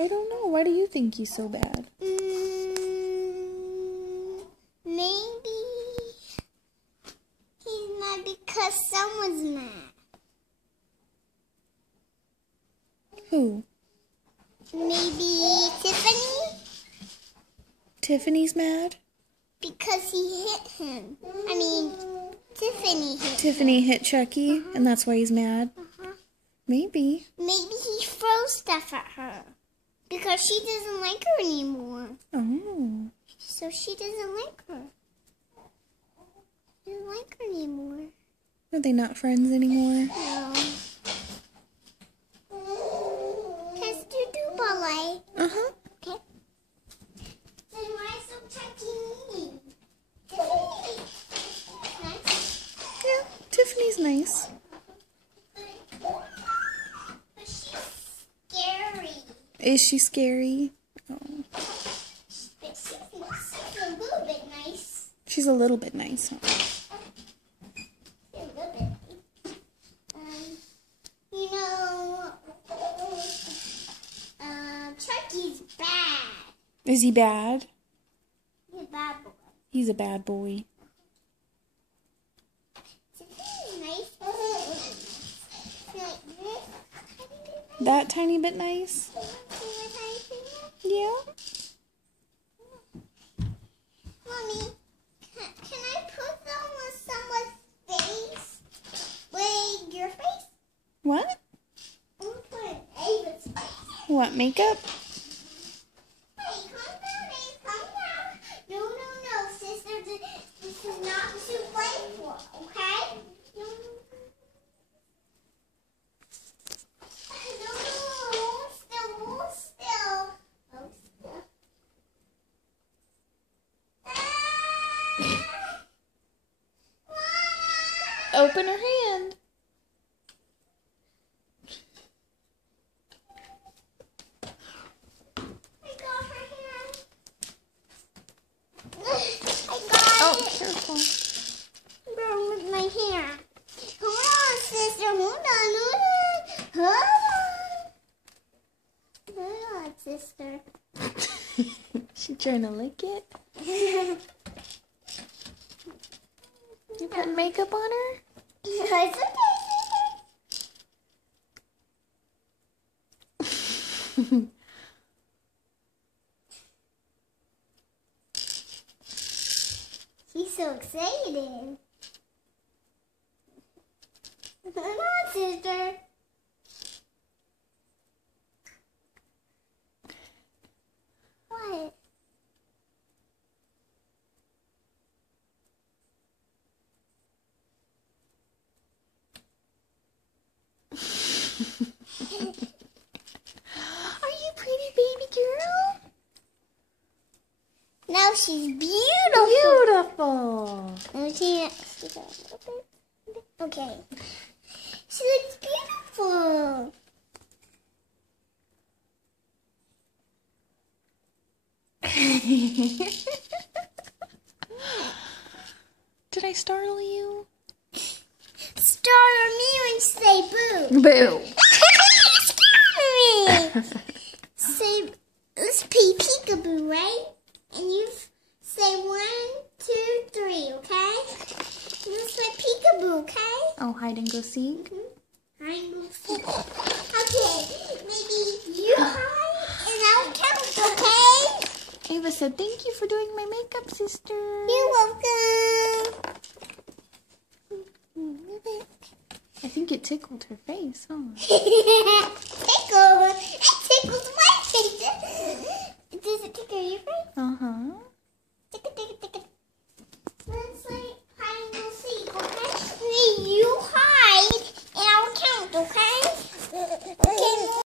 I don't know. Why do you think he's so bad? Maybe he's mad because someone's mad. Who? Maybe Tiffany? Tiffany's mad? Because he hit him. I mean, Tiffany hit him. Tiffany hit Chucky, and that's why he's mad? Maybe. Maybe he throws stuff at her. Because she doesn't like her anymore. Oh. So she doesn't like her. She doesn't like her anymore. Are they not friends anymore? No. Let's do ballet. Uh-huh. Okay. Then why so Chucky mean? Tiffany. Nice. Yeah, Tiffany's nice. But she's scary. Is she scary? Oh. But she's a little bit nice. She's a little bit nice, huh? A little bit. You know, Chucky's bad. Is he bad? He's a bad boy. He's a bad boy. Tiffany's nice. Like this. That tiny bit nice? Yeah. Mommy, can I put them on someone's face? Like your face? What? I'm going to put it in Ava's face. What, makeup? Hey, calm down, Ava, calm down. No, sister, this is not to play for, okay? No. Hold still. Open her hand. I got her hand. I got Oh, it. careful. Girl, with my hair. Hold on, sister. Hold on, sister. She trying to lick it? You put makeup on her? It's okay, sister. She's so excited. Come on, sister. What? Are you pretty, baby girl? Now she's beautiful. Beautiful. Let me see it. Okay. She looks beautiful. Did I startle you? Startle me when you say boo. Boo. Say, let's play peekaboo, right? And you say 1, 2, 3, okay? Let's play peekaboo, okay? Oh, hide and go seek? Hide and go seek. Okay, maybe you hide and I'll count, okay? Ava said, thank you for doing my makeup, sister. You're welcome. I think it tickled her face, huh? Tickle. It tickles